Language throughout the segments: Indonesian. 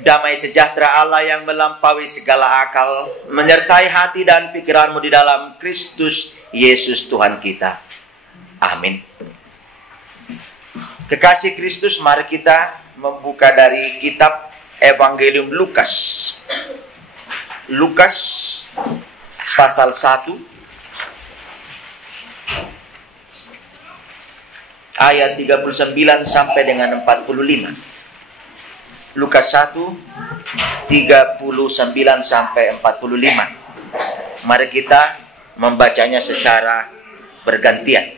Damai sejahtera Allah yang melampaui segala akal menyertai hati dan pikiranmu di dalam Kristus Yesus Tuhan kita. Amin. Kekasih Kristus, mari kita membuka dari kitab Evangelium Lukas. Lukas pasal 1 ayat 39 sampai dengan 45. Lukas 1 39 sampai 45. Mari kita membacanya secara bergantian.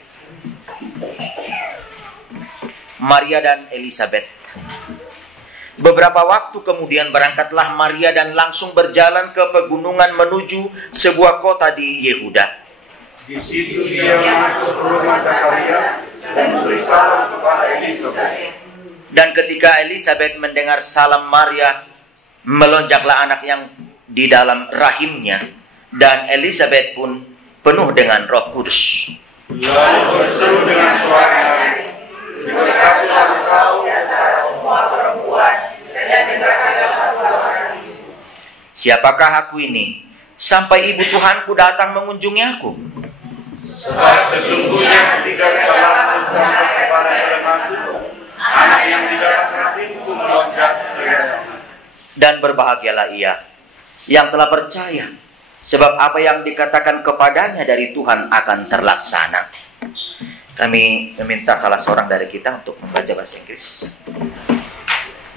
Maria dan Elisabet. Beberapa waktu kemudian berangkatlah Maria dan langsung berjalan ke pegunungan menuju sebuah kota di Yehuda. Di situ dia masuk ke rumah Zakaria dan memberi salam kepada Elisabet. Dan ketika Elisabet mendengar salam Maria, melonjaklah anak yang di dalam rahimnya, dan Elisabet pun penuh dengan Roh Kudus. Lalu berseru dengan suara nyaring, "Diberkatilah engkau di antara semua perempuan, dan diberkatilah buah hatimu. Siapakah aku ini, sampai ibu Tuhanku datang mengunjungi aku? Sebab sesungguhnya ketika salamku sampai kepada jemaatku, anak yang di dalam rahimku melonjak teriak." Dan berbahagialah ia yang telah percaya, sebab apa yang dikatakan kepadanya dari Tuhan akan terlaksana. Kami meminta salah seorang dari kita untuk membaca bahasa Inggris.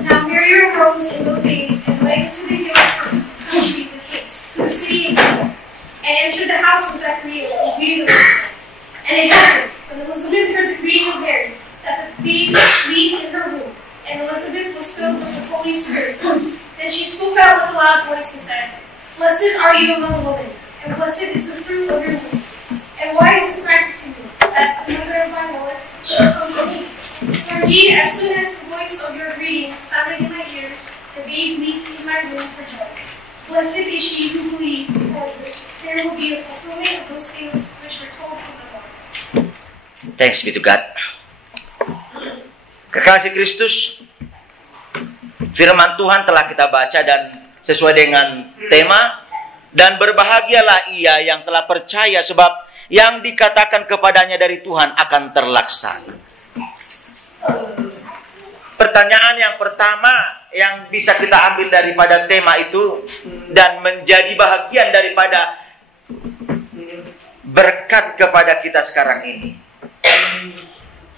Now Mary arose in those days and went into the hill country with haste to the city of Judah, and entered the house of Zacharias and greeted Elizabeth. And it happened, when Elizabeth heard the greeting of Mary, that the baby leaped in her womb, and Elizabeth was filled with the Holy Spirit. Then she spoke out with a loud voice and said, "Blessed are you among women, and blessed is the fruit of your womb. And why is this granted to me, that the mother of my Lord should come to me? For indeed, as soon as the voice of your greeting sounded in my ears, the babe leaped in my womb for joy. Blessed is she who believed, for there will be a fulfillment of those things which were told from the Lord." Thanks be to God. Kekasih Kristus, firman Tuhan telah kita baca dan sesuai dengan tema, dan berbahagialah ia yang telah percaya, sebab yang dikatakan kepadanya dari Tuhan akan terlaksana. Pertanyaan yang pertama yang bisa kita ambil daripada tema itu dan menjadi bahagian daripada berkat kepada kita sekarang ini,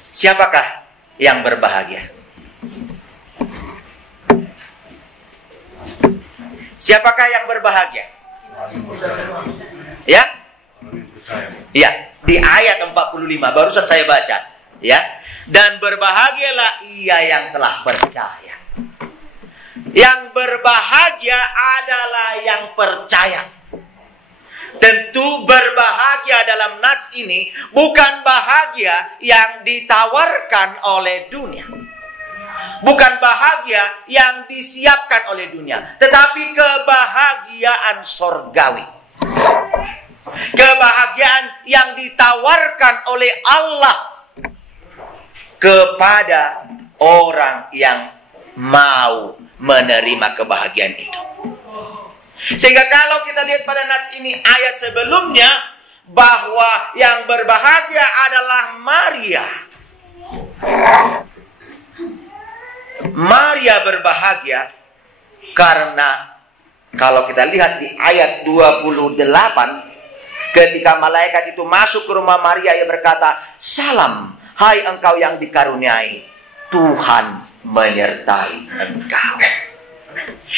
siapakah yang berbahagia? Siapakah yang berbahagia? Ya? Ya, di ayat 45 barusan saya baca, ya. Dan berbahagialah ia yang telah percaya. Yang berbahagia adalah yang percaya. Tentu berbahagia dalam nats ini bukan bahagia yang ditawarkan oleh dunia. Bukan bahagia yang disiapkan oleh dunia, tetapi kebahagiaan sorgawi. Kebahagiaan yang ditawarkan oleh Allah kepada orang yang mau menerima kebahagiaan itu. Sehingga kalau kita lihat pada nats ini ayat sebelumnya, bahwa yang berbahagia adalah Maria. Maria berbahagia karena kalau kita lihat di ayat 28, ketika malaikat itu masuk ke rumah Maria, ia berkata, "Salam, hai engkau yang dikaruniai, Tuhan menyertai engkau."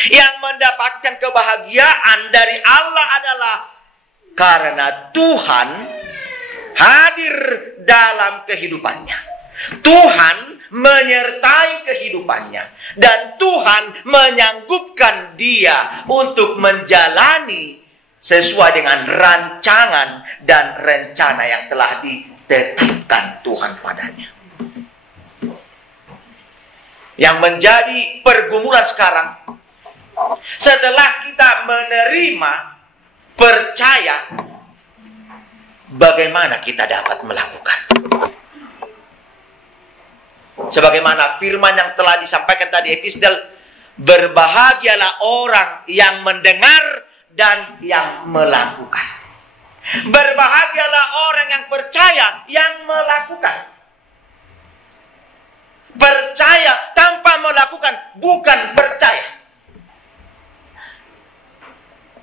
Yang mendapatkan kebahagiaan dari Allah adalah karena Tuhan hadir dalam kehidupannya. Tuhan menyertai kehidupannya. Dan Tuhan menyanggupkan dia untuk menjalani sesuai dengan rancangan dan rencana yang telah ditetapkan Tuhan padanya. Yang menjadi pergumulan sekarang, setelah kita menerima, percaya, bagaimana kita dapat melakukan? Sebagaimana firman yang telah disampaikan tadi epistel, Berbahagialah orang yang mendengar dan yang melakukan. Berbahagialah orang yang percaya yang melakukan. Percaya tanpa melakukan bukan percaya.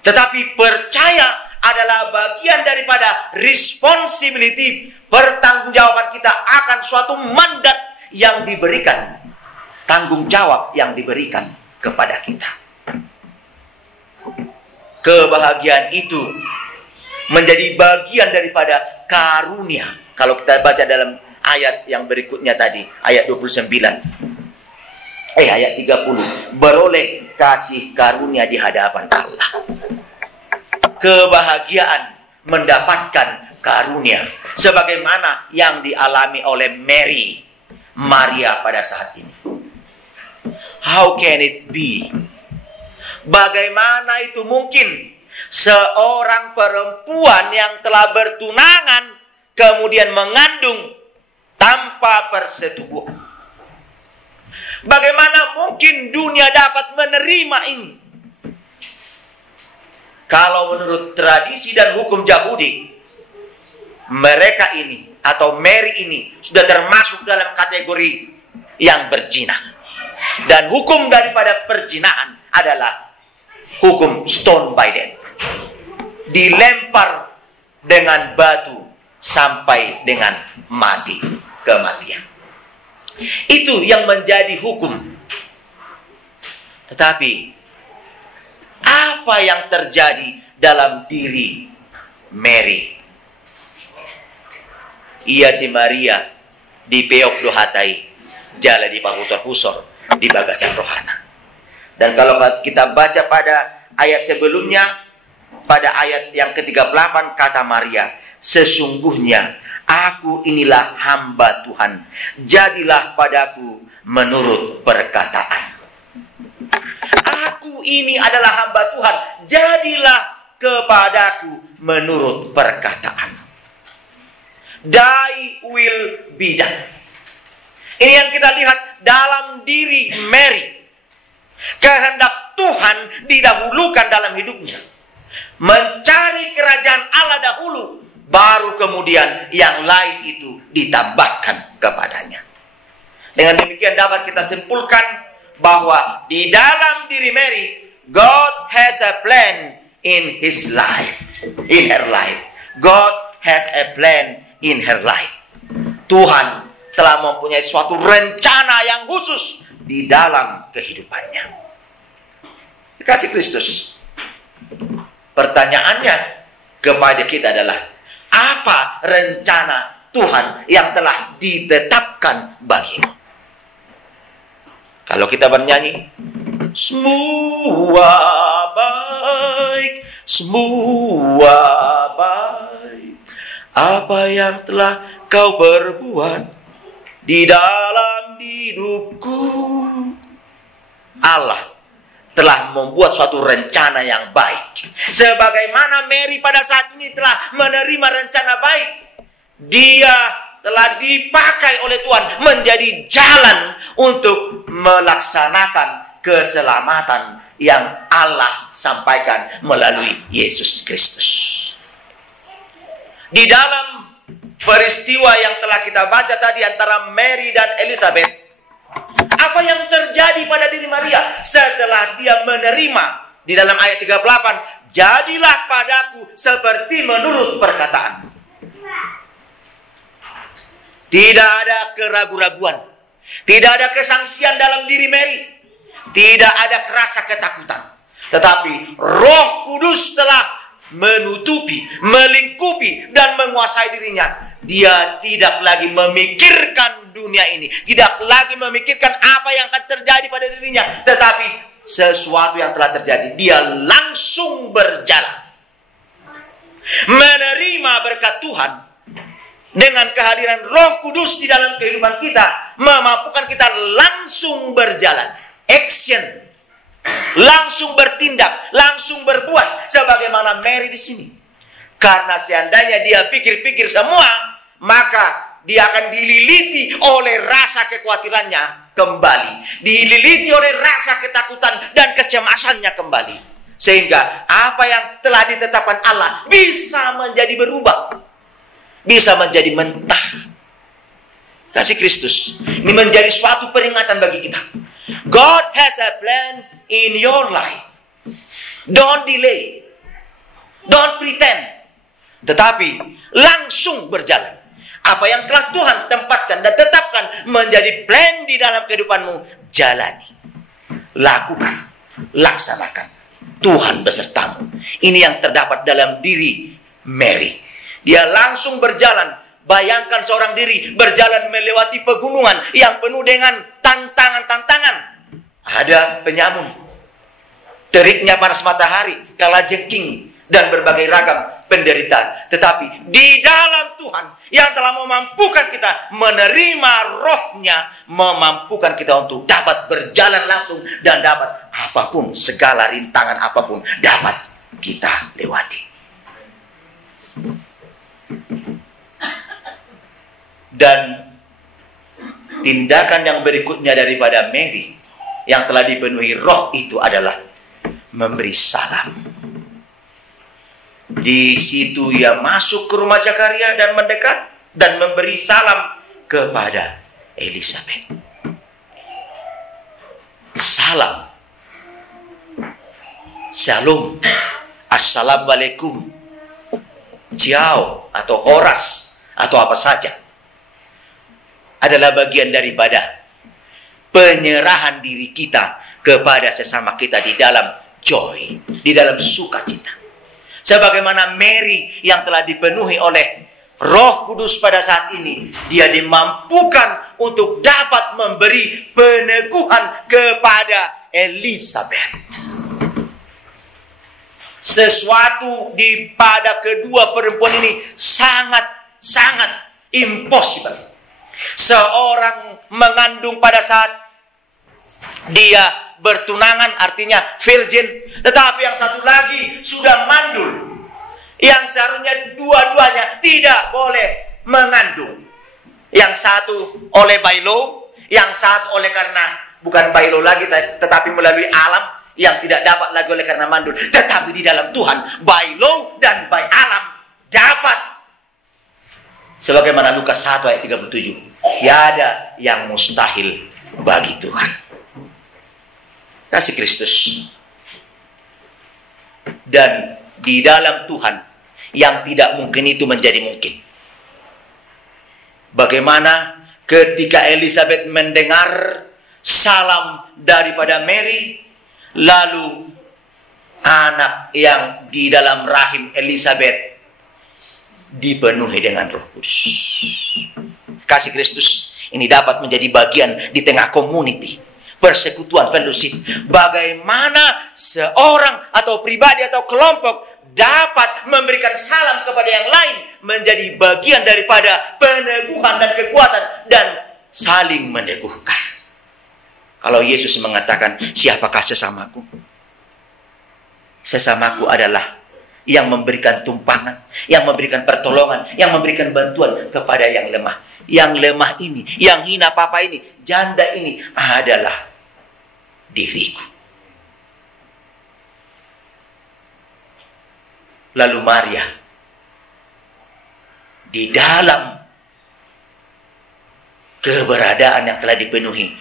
Tetapi percaya adalah bagian daripada responsibility, pertanggungjawaban kita akan suatu mandat yang diberikan, tanggung jawab yang diberikan kepada kita. Kebahagiaan itu menjadi bagian daripada karunia. Kalau kita baca dalam ayat yang berikutnya tadi, ayat 29. Ayat 30. Beroleh kasih karunia di hadapan Allah. Kebahagiaan mendapatkan karunia sebagaimana yang dialami oleh Maria pada saat ini. How can it be? Bagaimana itu mungkin seorang perempuan yang telah bertunangan kemudian mengandung tanpa persetubuhan? Bagaimana mungkin dunia dapat menerima ini? Kalau menurut tradisi dan hukum Yahudi, mereka ini atau Mary ini sudah termasuk dalam kategori yang berzina. Dan hukum daripada perzinahan adalah hukum stone by death. Dilempar dengan batu sampai dengan mati, kematian. Itu yang menjadi hukum. Tetapi apa yang terjadi dalam diri Mary? Ia si Maria di peok dohatai, jala di pahusor-husor di bagasan rohana. Dan kalau kita baca pada ayat sebelumnya, pada ayat yang ke-38 kata Maria, sesungguhnya aku inilah hamba Tuhan, jadilah padaku menurut perkataan. Aku ini adalah hamba Tuhan, jadilah kepadaku menurut perkataan. Thy will be done. Ini yang kita lihat dalam diri Mary. Kehendak Tuhan didahulukan dalam hidupnya. Mencari kerajaan Allah dahulu, baru kemudian yang lain itu ditambahkan kepadanya. Dengan demikian dapat kita simpulkan bahwa di dalam diri Mary, God has a plan in his life, in her life. God has a plan in her life. Tuhan telah mempunyai suatu rencana yang khusus di dalam kehidupannya. Kasih Kristus. Pertanyaannya kepada kita adalah, apa rencana Tuhan yang telah ditetapkan bagimu? Kalau kita bernyanyi, semua baik, semua baik, apa yang telah kau perbuat di dalam hidupku. Allah telah membuat suatu rencana yang baik. Sebagaimana Mary pada saat ini telah menerima rencana baik, dia telah dipakai oleh Tuhan menjadi jalan untuk melaksanakan keselamatan yang Allah sampaikan melalui Yesus Kristus. Di dalam peristiwa yang telah kita baca tadi antara Mary dan Elizabeth, apa yang terjadi pada diri Maria setelah dia menerima di dalam ayat 38, jadilah padaku seperti menurut perkataan. Tidak ada keraguan-raguan, tidak ada kesangsian dalam diri Mary, tidak ada rasa ketakutan. Tetapi Roh Kudus telah menutupi, melingkupi, dan menguasai dirinya. Dia tidak lagi memikirkan dunia ini, tidak lagi memikirkan apa yang akan terjadi pada dirinya, tetapi sesuatu yang telah terjadi, dia langsung berjalan menerima berkat Tuhan. Dengan kehadiran Roh Kudus di dalam kehidupan kita, memampukan kita langsung berjalan, action, langsung bertindak, langsung berbuat, sebagaimana Mary di sini. Karena seandainya dia pikir-pikir semua, maka dia akan dililiti oleh rasa kekhawatirannya kembali. Dililiti oleh rasa ketakutan dan kecemasannya kembali. Sehingga apa yang telah ditetapkan Allah bisa menjadi berubah. Bisa menjadi mentah. Kasih Kristus. Ini menjadi suatu peringatan bagi kita. God has a plan in your life. Don't delay. Don't pretend. Tetapi langsung berjalan. Apa yang telah Tuhan tempatkan dan tetapkan menjadi plan di dalam kehidupanmu, jalani. Lakukan. Laksanakan. Tuhan besertamu. Ini yang terdapat dalam diri Mary. Dia langsung berjalan. Bayangkan seorang diri berjalan melewati pegunungan yang penuh dengan tantangan-tantangan. Ada penyamun, teriknya panas matahari, kalajengking, dan berbagai ragam penderitaan. Tetapi di dalam Tuhan yang telah memampukan kita menerima rohnya, memampukan kita untuk dapat berjalan langsung dan dapat apapun, segala rintangan apapun dapat kita lewati. Dan tindakan yang berikutnya daripada Mary yang telah dipenuhi roh itu adalah memberi salam. Di situ ia masuk ke rumah Zakaria dan mendekat dan memberi salam kepada Elisabeth. Salam. Shalom. Assalamualaikum. Ciao atau horas atau apa saja. Adalah bagian daripada penyerahan diri kita kepada sesama kita di dalam joy, di dalam sukacita. Sebagaimana Mary yang telah dipenuhi oleh Roh Kudus pada saat ini, dia dimampukan untuk dapat memberi peneguhan kepada Elisabeth. Sesuatu pada kedua perempuan ini sangat impossible. Seorang mengandung pada saat dia bertunangan, artinya virgin, tetapi yang satu lagi sudah mandul, yang seharusnya dua-duanya tidak boleh mengandung. Yang satu oleh by law, yang satu oleh karena bukan by law lagi, tetapi melalui alam, yang tidak dapat lagi oleh karena mandul. Tetapi di dalam Tuhan, by law dan by alam dapat. Sebagaimana Lukas 1 ayat 37. Tiada yang mustahil bagi Tuhan. Kasih Kristus. Dan di dalam Tuhan, yang tidak mungkin itu menjadi mungkin. Bagaimana ketika Elisabeth mendengar salam daripada Mary, lalu anak yang di dalam rahim Elisabeth dipenuhi dengan Roh Kudus. Kasih Kristus, ini dapat menjadi bagian di tengah community, persekutuan, fellowship. Bagaimana seorang atau pribadi atau kelompok dapat memberikan salam kepada yang lain, menjadi bagian daripada peneguhan dan kekuatan dan saling meneguhkan. Kalau Yesus mengatakan, siapakah sesamaku? Sesamaku adalah yang memberikan tumpangan, yang memberikan pertolongan, yang memberikan bantuan kepada yang lemah. Yang lemah ini, yang hina papa ini, janda ini adalah diriku. Lalu Maria, di dalam keberadaan yang telah dipenuhi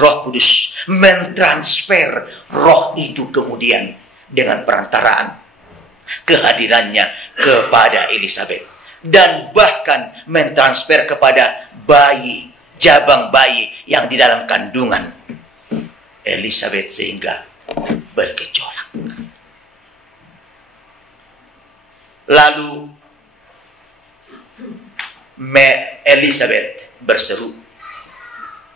Roh Kudus, mentransfer roh itu kemudian dengan perantaraan kehadirannya kepada Elisabeth. Dan bahkan mentransfer kepada bayi, jabang bayi yang di dalam kandungan Elisabeth, sehingga bergejolak. Lalu Elisabeth berseru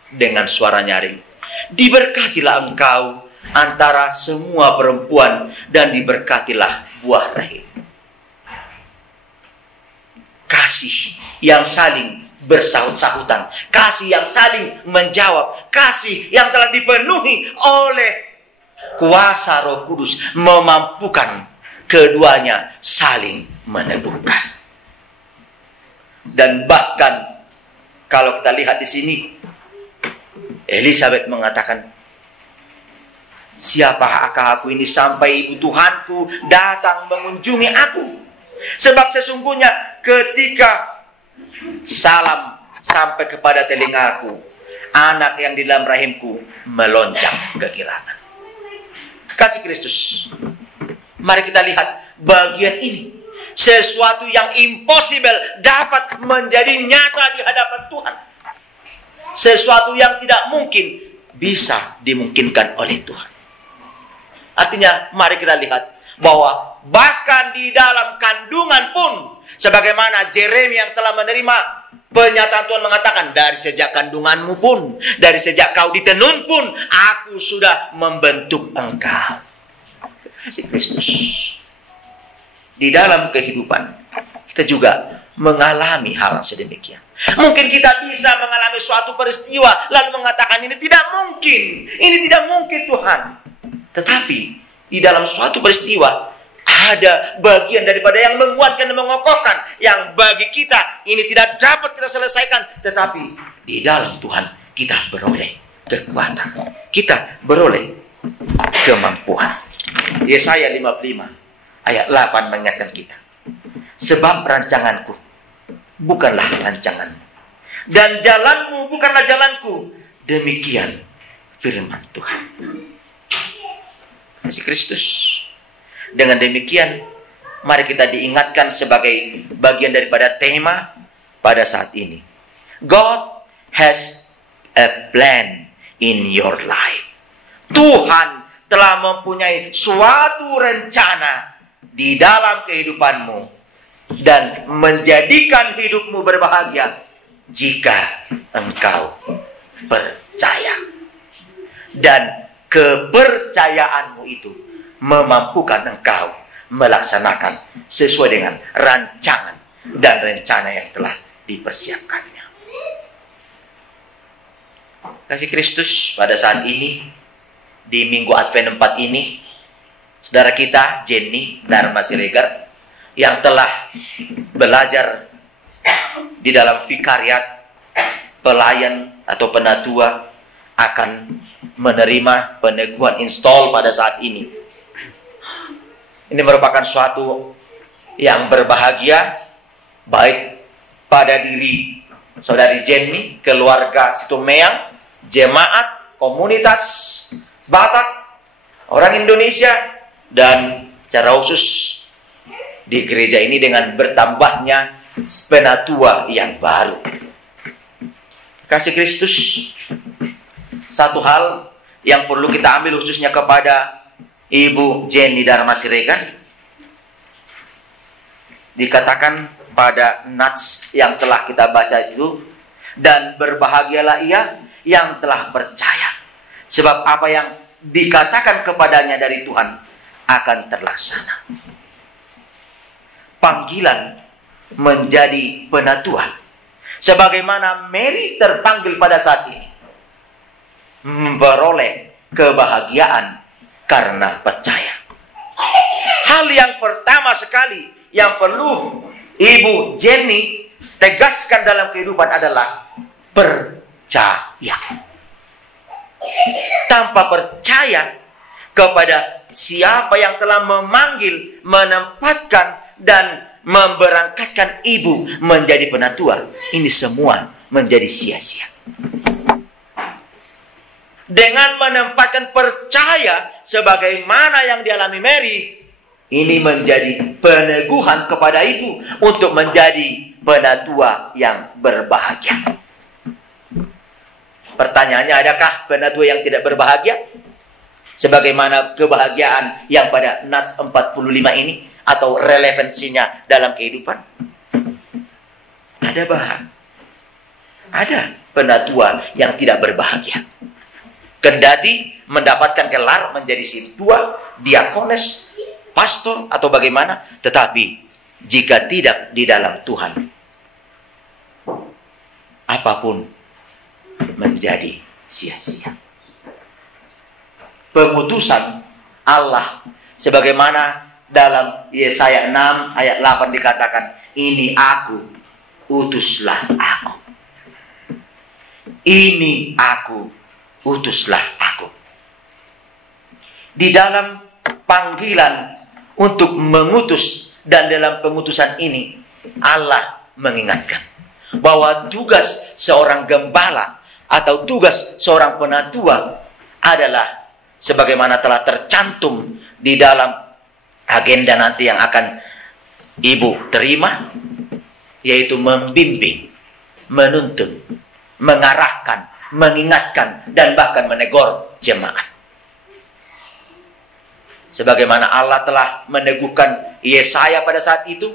dengan suara nyaring, diberkatilah engkau antara semua perempuan dan diberkatilah buah rahim. Kasih yang saling bersahut-sahutan, kasih yang saling menjawab, kasih yang telah dipenuhi oleh kuasa Roh Kudus memampukan keduanya saling meneguhkan. Dan bahkan Kalau kita lihat di sini, Elizabeth mengatakan, siapakah aku ini sampai ibu Tuhanku datang mengunjungi aku? Sebab sesungguhnya ketika salam sampai kepada telingaku, anak yang di dalam rahimku melonjak kegirangan. Kasih Kristus, mari kita lihat bagian ini. Sesuatu yang impossible dapat menjadi nyata di hadapan Tuhan. Sesuatu yang tidak mungkin bisa dimungkinkan oleh Tuhan. Artinya, mari kita lihat bahwa bahkan di dalam kandungan pun, sebagaimana Yeremia yang telah menerima penyataan Tuhan mengatakan, dari sejak kandunganmu pun, dari sejak kau ditenun pun, aku sudah membentuk engkau. Kasih Kristus. Di dalam kehidupan, kita juga mengalami hal sedemikian. Mungkin kita bisa mengalami suatu peristiwa, lalu mengatakan, ini tidak mungkin. Ini tidak mungkin Tuhan. Tetapi, di dalam suatu peristiwa, ada bagian daripada yang menguatkan dan mengokohkan, yang bagi kita ini tidak dapat kita selesaikan, tetapi di dalam Tuhan kita beroleh kekuatan, kita beroleh kemampuan. Yesaya 55 ayat 8 mengingatkan kita, sebab rancanganku bukanlah rancanganmu, dan jalanmu bukanlah jalanku, demikian firman Tuhan. Kasih Kristus. Dengan demikian, mari kita diingatkan sebagai bagian daripada tema pada saat ini. God has a plan in your life. Tuhan telah mempunyai suatu rencana di dalam kehidupanmu dan menjadikan hidupmu berbahagia jika engkau percaya. Dan kepercayaanmu itu memampukan engkau melaksanakan sesuai dengan rancangan dan rencana yang telah dipersiapkannya. Kasih Kristus, pada saat ini, di Minggu Advent 4 ini, saudara kita, Jenny Dharma Siregar, yang telah belajar di dalam vikariat, pelayan atau penatua, akan menerima peneguhan install pada saat ini. Ini merupakan suatu yang berbahagia, baik pada diri saudari Jenny, keluarga Situmeang, jemaat, komunitas Batak, orang Indonesia, dan secara khusus di gereja ini dengan bertambahnya penatua yang baru. Kasih Kristus, satu hal yang perlu kita ambil khususnya kepada Ibu Jenny Dharma Siregar, dikatakan pada nats yang telah kita baca itu, dan berbahagialah ia yang telah percaya, sebab apa yang dikatakan kepadanya dari Tuhan akan terlaksana. Panggilan menjadi penatua, sebagaimana Mary terpanggil pada saat ini, memperoleh kebahagiaan karena percaya. Hal yang pertama sekali yang perlu Ibu Jenny tegaskan dalam kehidupan adalah percaya. Tanpa percaya kepada siapa yang telah memanggil, menempatkan, dan memberangkatkan ibu menjadi penatua, ini semua menjadi sia-sia. Dengan menempatkan percaya sebagaimana yang dialami Mary, ini menjadi peneguhan kepada ibu untuk menjadi penatua yang berbahagia. Pertanyaannya, adakah penatua yang tidak berbahagia? Sebagaimana kebahagiaan yang pada Nats 45 ini, atau relevansinya dalam kehidupan? Ada penatua yang tidak berbahagia. Kendati mendapatkan gelar menjadi sintua, diakones, pastor, atau bagaimana, tetapi jika tidak di dalam Tuhan, apapun menjadi sia-sia. Pengutusan Allah, sebagaimana dalam Yesaya 6 ayat 8 dikatakan, ini aku, utuslah aku. ini aku, utuslah aku. Di dalam panggilan untuk mengutus dan dalam pengutusan ini, Allah mengingatkan bahwa tugas seorang gembala atau tugas seorang penatua adalah sebagaimana telah tercantum di dalam agenda nanti yang akan Ibu terima, yaitu membimbing, menuntun, mengarahkan, mengingatkan, dan bahkan menegur jemaat. Sebagaimana Allah telah meneguhkan Yesaya pada saat itu,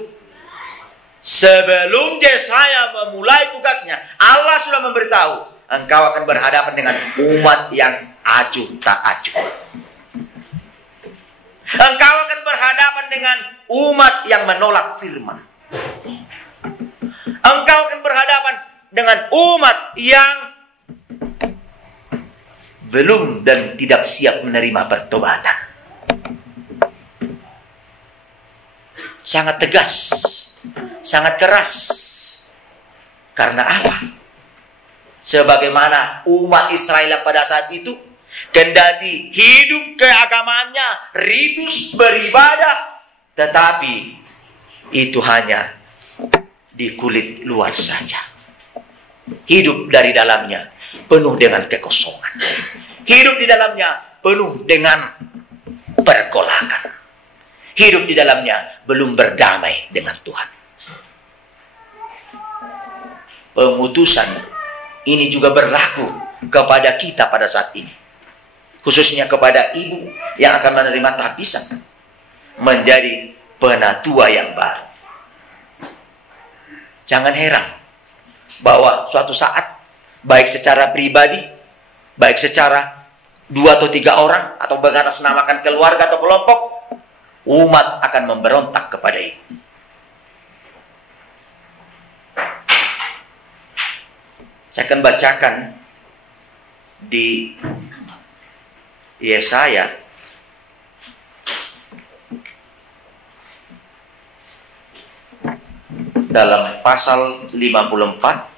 sebelum Yesaya memulai tugasnya, Allah sudah memberitahu, engkau akan berhadapan dengan umat yang acuh tak acuh. Engkau akan berhadapan dengan umat yang menolak firman. Engkau akan berhadapan dengan umat yang belum dan tidak siap menerima pertobatan. Sangat tegas, sangat keras. Karena apa? Sebagaimana umat Israel pada saat itu, kendati hidup keagamaannya, ritus beribadah, tetapi itu hanya di kulit luar saja. Hidup dari dalamnya penuh dengan kekosongan. Hidup di dalamnya penuh dengan pergolakan. Hidup di dalamnya belum berdamai dengan Tuhan. Pengutusan ini juga berlaku kepada kita pada saat ini. Khususnya kepada ibu yang akan menerima tapisan menjadi penatua yang baru. Jangan heran bahwa suatu saat, baik secara pribadi, baik secara 2 atau 3 orang, atau mengatasnamakan keluarga atau kelompok, umat akan memberontak kepada ibu. Saya akan bacakan di Yesaya dalam pasal 54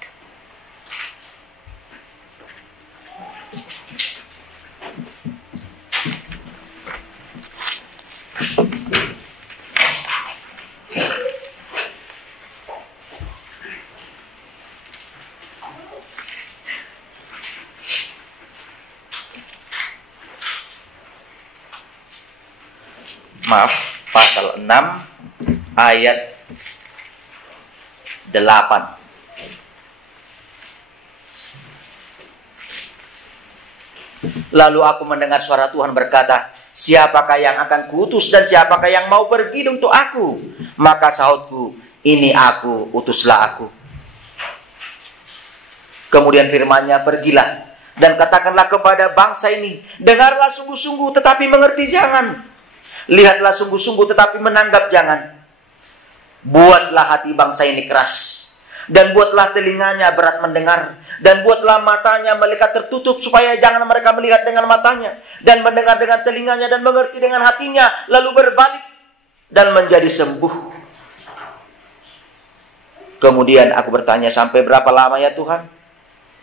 pasal 6 ayat 8. Lalu aku mendengar suara Tuhan berkata, siapakah yang akan kuutus dan siapakah yang mau pergi untuk aku? Maka sahutku, ini aku, utuslah aku. Kemudian firman-Nya, pergilah dan katakanlah kepada bangsa ini, dengarlah sungguh-sungguh tetapi mengerti jangan. Lihatlah sungguh-sungguh tetapi menanggap jangan. Buatlah hati bangsa ini keras, dan buatlah telinganya berat mendengar, dan buatlah matanya melekat tertutup, supaya jangan mereka melihat dengan matanya, dan mendengar dengan telinganya, dan mengerti dengan hatinya, lalu berbalik dan menjadi sembuh. Kemudian aku bertanya, sampai berapa lama ya Tuhan?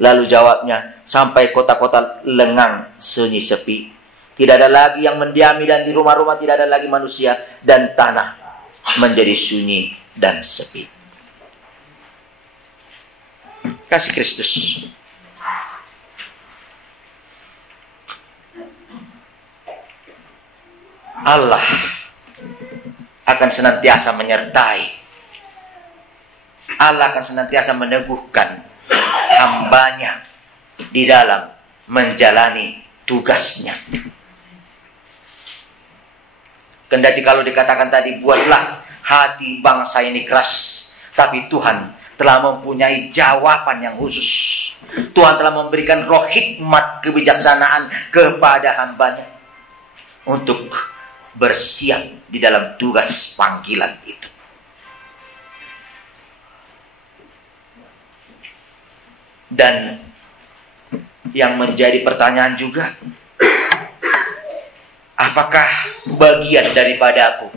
Lalu jawabnya, sampai kota-kota lengang sunyi sepi. Tidak ada lagi yang mendiami, dan di rumah-rumah tidak ada lagi manusia, dan tanah menjadi sunyi dan sepi. Kasih Kristus. Allah akan senantiasa menyertai. Allah akan senantiasa meneguhkan hamba-Nya di dalam menjalani tugasnya. Kendati kalau dikatakan tadi, buatlah hati bangsa ini keras, tapi Tuhan telah mempunyai jawaban yang khusus. Tuhan telah memberikan roh hikmat kebijaksanaan kepada hamba-Nya untuk bersiap di dalam tugas panggilan itu. Dan yang menjadi pertanyaan juga, apakah bagian daripadaku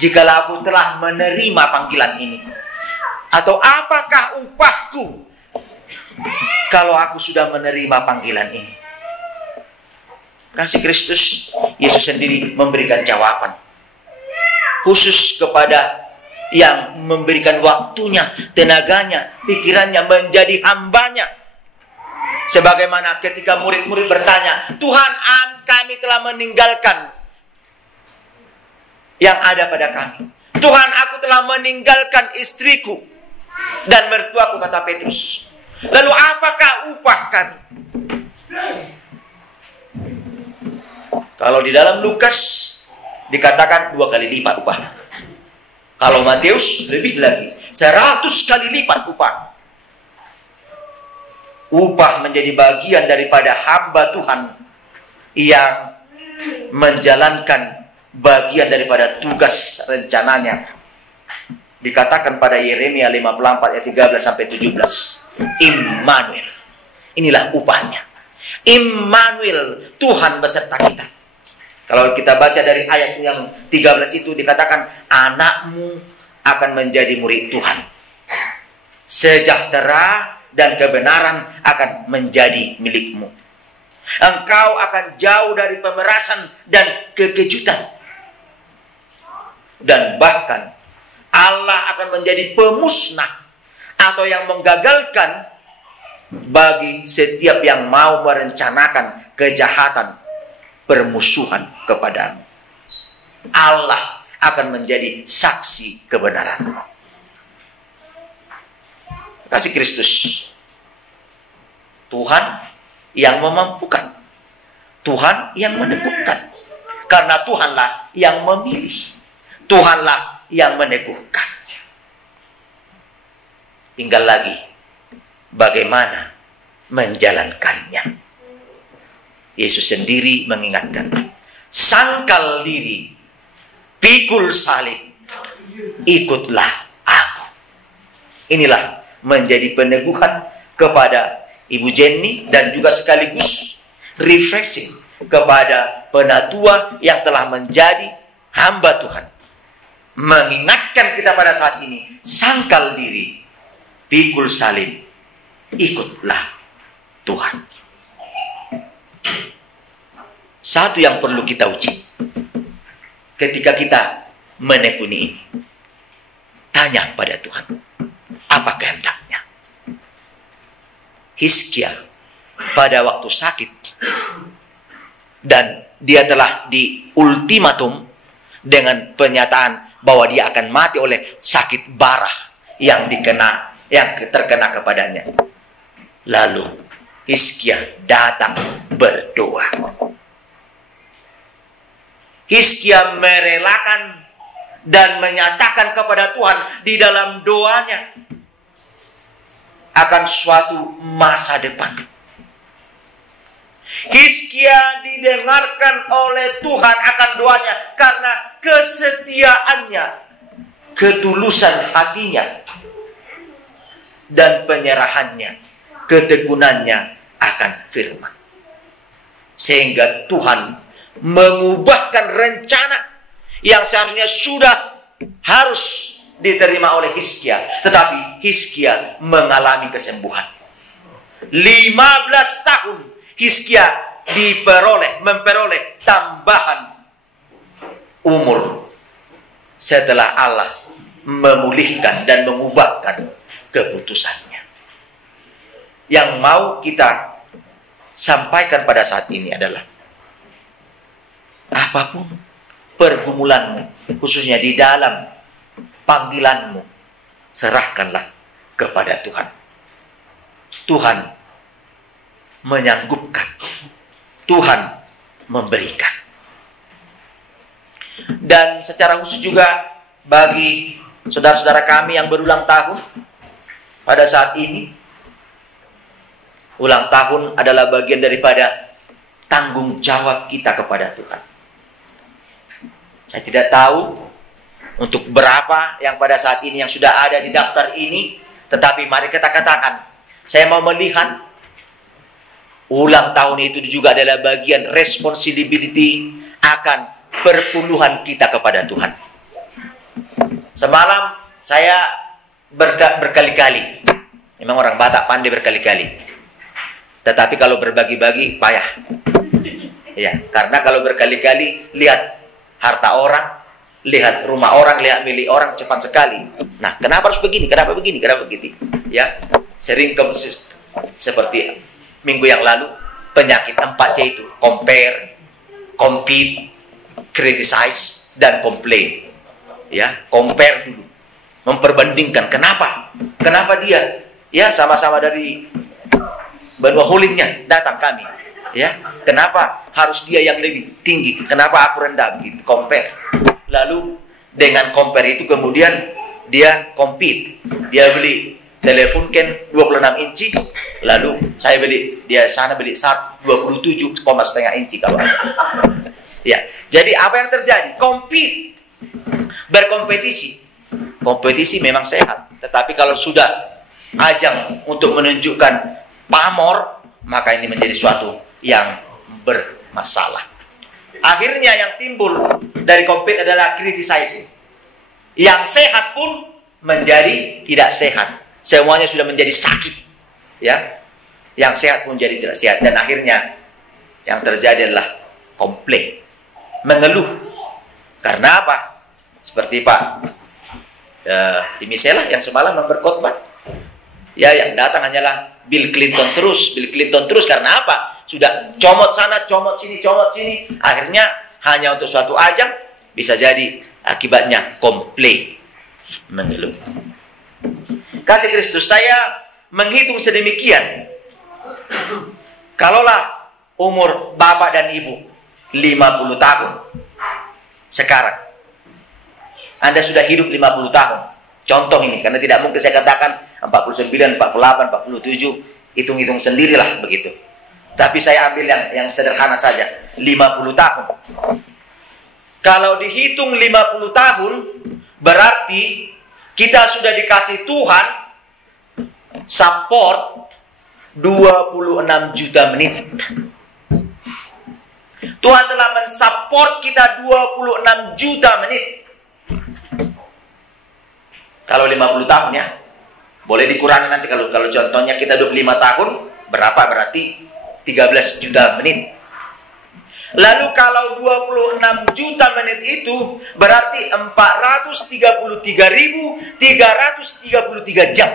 jikalau aku telah menerima panggilan ini? Atau apakah upahku kalau aku sudah menerima panggilan ini? Kasih Kristus, Yesus sendiri memberikan jawaban. Khusus kepada yang memberikan waktunya, tenaganya, pikirannya menjadi hambanya. Sebagaimana ketika murid-murid bertanya, Tuhan, kami telah meninggalkan yang ada pada kami. Tuhan, aku telah meninggalkan istriku dan mertuaku, kata Petrus. Lalu apakah upah kami? Kalau di dalam Lukas dikatakan 2 kali lipat upah. Kalau Matius lebih lagi, 100 kali lipat upah. Upah menjadi bagian daripada hamba Tuhan yang menjalankan bagian daripada tugas rencananya. Dikatakan pada Yeremia 54 ayat 13 sampai 17. Immanuel. Inilah upahnya. Immanuel, Tuhan beserta kita. Kalau kita baca dari ayat yang 13 itu dikatakan, anakmu akan menjadi murid Tuhan. Sejahtera dan kebenaran akan menjadi milikmu. Engkau akan jauh dari pemerasan dan kekejutan. Dan bahkan Allah akan menjadi pemusnah atau yang menggagalkan bagi setiap yang mau merencanakan kejahatan, permusuhan kepadamu. Allah akan menjadi saksi kebenaran. Kasih Kristus, Tuhan yang memampukan, Tuhan yang meneguhkan. Karena Tuhanlah yang memilih, Tuhanlah yang meneguhkan. Tinggal lagi bagaimana menjalankannya. Yesus sendiri mengingatkan, sangkal diri, pikul salib, ikutlah aku. Inilah menjadi peneguhan kepada Ibu Jenny dan juga sekaligus refreshing kepada penatua yang telah menjadi hamba Tuhan. Mengingatkan kita pada saat ini, sangkal diri, pikul salib, ikutlah Tuhan. Satu yang perlu kita uji ketika kita menekuni ini, tanya pada Tuhan, apa kehendaknya? Hizkia pada waktu sakit dan dia telah diultimatum dengan pernyataan bahwa dia akan mati oleh sakit barah yang terkena kepadanya. Lalu Hizkia datang berdoa. Hizkia merelakan dan menyatakan kepada Tuhan di dalam doanya akan suatu masa depan. Hizkia didengarkan oleh Tuhan akan doanya karena kesetiaannya, ketulusan hatinya, dan penyerahannya, ketekunannya akan firman. Sehingga Tuhan mengubahkan rencana yang seharusnya sudah harus diterima oleh Hizkia, tetapi Hizkia mengalami kesembuhan. 15 tahun Hizkia memperoleh tambahan umur setelah Allah memulihkan dan mengubahkan keputusannya. Yang mau kita sampaikan pada saat ini adalah, apapun pergumulanmu, khususnya di dalam panggilanmu, serahkanlah kepada Tuhan. Tuhan menyanggupkan, Tuhan memberikan. Dan secara khusus juga bagi saudara-saudara kami yang berulang tahun pada saat ini, ulang tahun adalah bagian daripada tanggung jawab kita kepada Tuhan. Saya tidak tahu untuk berapa yang pada saat ini yang sudah ada di daftar ini, tetapi mari kita katakan, saya mau melihat ulang tahun itu juga adalah bagian responsibility akan perpuluhan kita kepada Tuhan. Semalam saya berkali-kali, memang orang Batak pandai berkali-kali, Tetapi kalau berbagi-bagi payah. Ya, karena kalau berkali-kali lihat harta orang, lihat rumah orang, lihat milik orang cepat sekali. Nah, kenapa harus begini? Kenapa begini? Kenapa begitu? Ya, sering seperti minggu yang lalu penyakit 4C itu, compare, compete, criticize, dan complain. Ya, compare dulu, memperbandingkan. Kenapa dia? Ya, sama-sama dari benua hulingnya datang kami. Ya, kenapa harus dia yang lebih tinggi? Kenapa aku rendah begitu? Compare. Lalu dengan compare itu kemudian dia compete. Dia beli telepon kan 26 inci, lalu saya beli, dia sana beli 27,5 inci kawan. Ya, jadi apa yang terjadi? Compete, berkompetisi. Kompetisi memang sehat, tetapi kalau sudah ajang untuk menunjukkan pamor, maka ini menjadi suatu yang bermasalah. Akhirnya yang timbul dari compete adalah criticizing. Yang sehat pun menjadi tidak sehat. Semuanya sudah menjadi sakit. Ya, yang sehat pun jadi tidak sehat. Dan akhirnya yang terjadi adalah komplain, mengeluh. Karena apa? Seperti Pak Timisela yang semalam berkhotbah. Ya, yang datang hanyalah Bill Clinton terus. Karena apa? Sudah comot sana, comot sini. Akhirnya hanya untuk suatu ajang bisa jadi akibatnya komplain, mengeluh. Kasih Kristus, saya menghitung sedemikian. Kalaulah umur bapak dan ibu 50 tahun sekarang, Anda sudah hidup 50 tahun. Contoh ini, karena tidak mungkin saya katakan 49, 48, 47, hitung-hitung sendirilah begitu. Tapi saya ambil yang sederhana saja, 50 tahun. Kalau dihitung 50 tahun, berarti kita sudah dikasih Tuhan support 26 juta menit. Tuhan telah mensupport kita 26 juta menit. Kalau 50 tahun ya, boleh dikurangi nanti kalau contohnya kita 25 tahun, berapa berarti 13 juta menit. Lalu kalau 26 juta menit itu berarti 433.333 jam.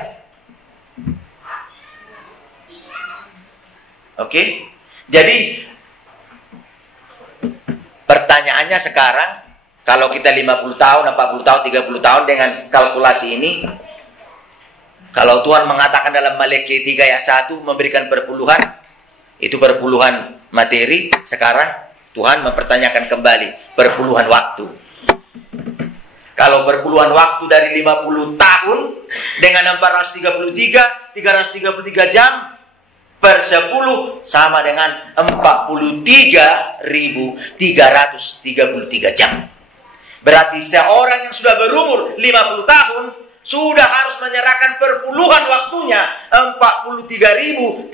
Oke? Jadi pertanyaannya sekarang, kalau kita 50 tahun, 40 tahun, 30 tahun dengan kalkulasi ini, kalau Tuhan mengatakan dalam Maleakhi 3 ayat 1 memberikan perpuluhan, itu perpuluhan materi, sekarang Tuhan mempertanyakan kembali perpuluhan waktu. Kalau perpuluhan waktu dari 50 tahun dengan 333 jam per 10 sama dengan 43.333 jam. Berarti seorang yang sudah berumur 50 tahun sudah harus menyerahkan perpuluhan waktunya 43.333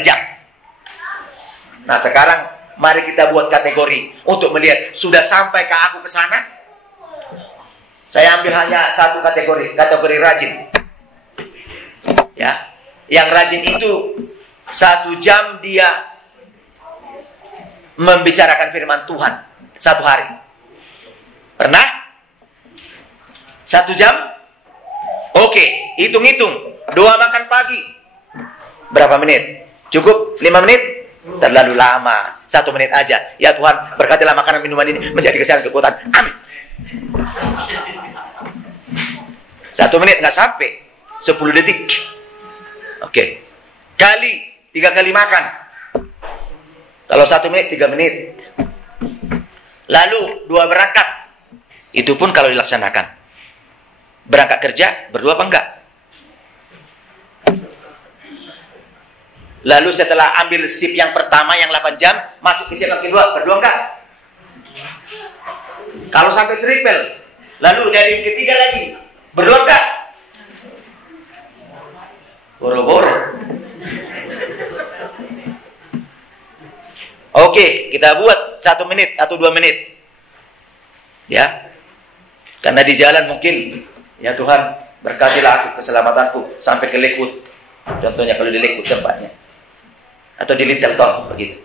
jam. Nah, sekarang mari kita buat kategori untuk melihat sudah sampai ke aku ke sana. Saya ambil hanya satu kategori rajin. Ya, yang rajin itu 1 jam dia membicarakan firman Tuhan 1 hari. Pernah? 1 jam? Oke, hitung-hitung. 2 makan pagi. Berapa menit? Cukup 5 menit? Terlalu lama. 1 menit aja. Ya Tuhan, berkatilah makanan minuman ini menjadi kesehatan kekuatan. Amin. 1 menit nggak sampai. 10 detik. Oke. 3 kali makan. Kalau 1 menit, 3 menit. Lalu 2 berangkat. Itu pun kalau dilaksanakan. Berangkat kerja, berdua apa enggak? Lalu setelah ambil shift yang pertama yang 8 jam, masuk ke shift yang kedua, berdua enggak? Kalau sampai triple, lalu dari yang ketiga lagi, berdua enggak? Boro-boro. Oke, kita buat 1 menit atau 2 menit. Ya. Karena di jalan mungkin, ya Tuhan, berkatilah aku keselamatanku sampai ke Lakewood. Contohnya kalau di Lekut tempatnya. Atau di Little Town, begitu.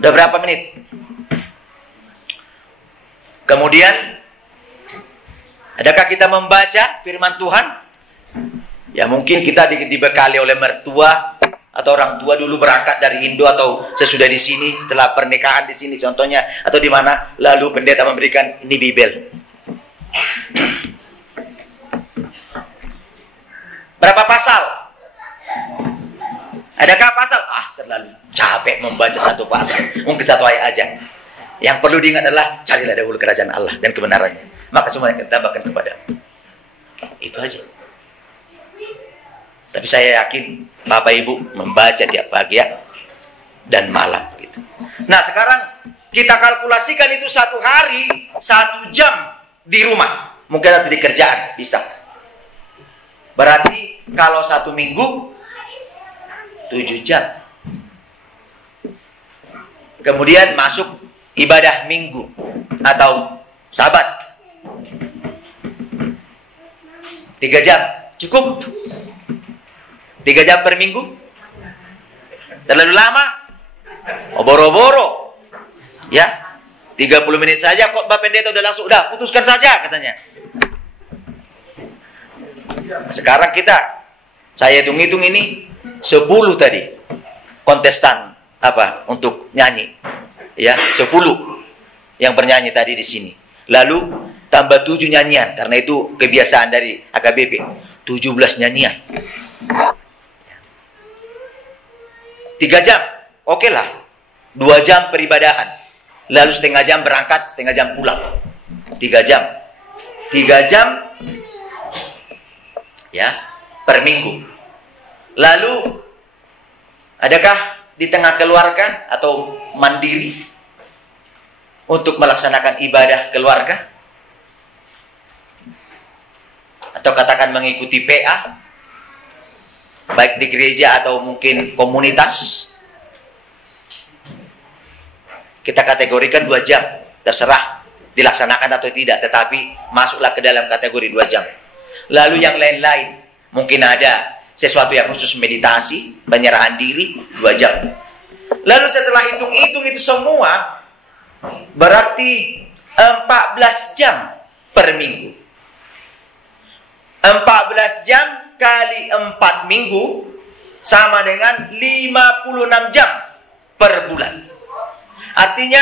Udah berapa menit? Kemudian, adakah kita membaca firman Tuhan? Ya mungkin kita dibekali oleh mertua atau orang tua dulu berangkat dari Indo atau sesudah di sini setelah pernikahan di sini contohnya atau di mana lalu pendeta memberikan ini Bibel. Berapa pasal? Adakah pasal? Terlalu capek membaca satu pasal. Mungkin satu ayat aja. Yang perlu diingat adalah carilah dahulu kerajaan Allah dan kebenarannya. Maka semuanya kita tambahkan kepada. Itu aja. Tapi saya yakin Bapak Ibu membaca tiap pagi ya dan malam gitu. Nah sekarang kita kalkulasikan itu 1 hari 1 jam di rumah. Mungkin ada di kerjaan bisa. Berarti kalau 1 minggu 7 jam. Kemudian masuk ibadah minggu atau sabat 3 jam cukup. 3 jam per minggu? Terlalu lama? Boro-boro. Ya. 30 menit saja khotbah pendeta udah langsung, udah putuskan saja katanya. Sekarang saya hitung-hitung ini 10 tadi kontestan untuk nyanyi. Ya, 10 yang bernyanyi tadi di sini. Lalu tambah 7 nyanyian karena itu kebiasaan dari AKBP. 17 nyanyian. 3 jam, oke lah. 2 jam peribadahan. Lalu setengah jam berangkat, setengah jam pulang. 3 jam. 3 jam ya per minggu. Lalu adakah di tengah keluarga atau mandiri untuk melaksanakan ibadah keluarga? Atau katakan mengikuti PA? Baik di gereja atau mungkin komunitas. Kita kategorikan 2 jam. Terserah dilaksanakan atau tidak. Tetapi masuklah ke dalam kategori 2 jam. Lalu yang lain-lain. Mungkin ada sesuatu yang khusus meditasi, penyerahan diri, 2 jam. Lalu setelah hitung-hitung itu semua, berarti 14 jam per minggu. 14 jam kali 4 minggu sama dengan 56 jam per bulan. Artinya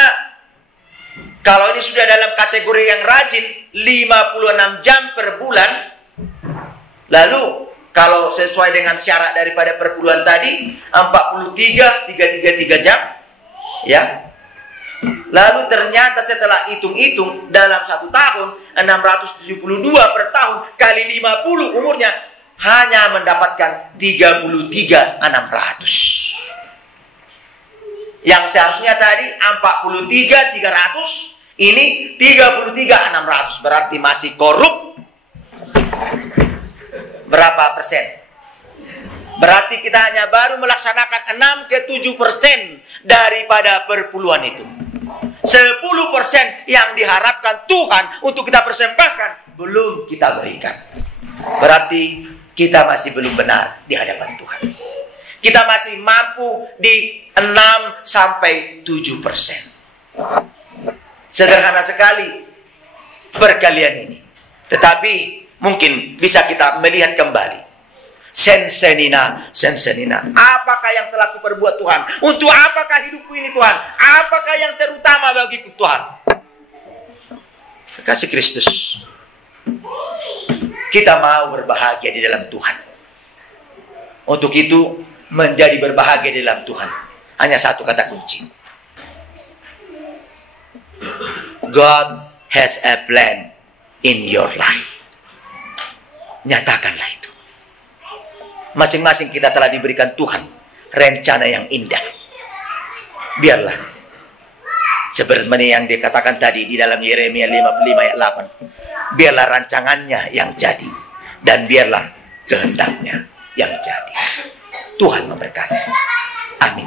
kalau ini sudah dalam kategori yang rajin 56 jam per bulan. Lalu kalau sesuai dengan syarat daripada perpuluhan tadi 3 jam ya. Lalu ternyata setelah hitung-hitung dalam 1 tahun 672 per tahun kali 50 umurnya hanya mendapatkan 33.600. Yang seharusnya tadi 43.300, ini 33.600. Berarti masih korup. Berapa persen? Berarti kita hanya baru melaksanakan 6-7% daripada perpuluhan itu. 10% yang diharapkan Tuhan untuk kita persembahkan belum kita berikan. Berarti kita masih belum benar di hadapan Tuhan. Kita masih mampu di 6-7%. Sederhana sekali perkalian ini. Tetapi mungkin bisa kita melihat kembali. Sensenina. Apakah yang telah kuperbuat Tuhan? Untuk apakah hidupku ini Tuhan? Apakah yang terutama bagiku Tuhan? Kekasih Kristus. Kita mau berbahagia di dalam Tuhan. Untuk itu, menjadi berbahagia di dalam Tuhan hanya satu kata kunci. God has a plan in your life. Nyatakanlah itu. Masing-masing kita telah diberikan Tuhan rencana yang indah. Biarlah seperti yang dikatakan tadi di dalam Yeremia 55 ayat 8. Biarlah rancangannya yang jadi dan biarlah kehendaknya yang jadi. Tuhan memberkati. Amin.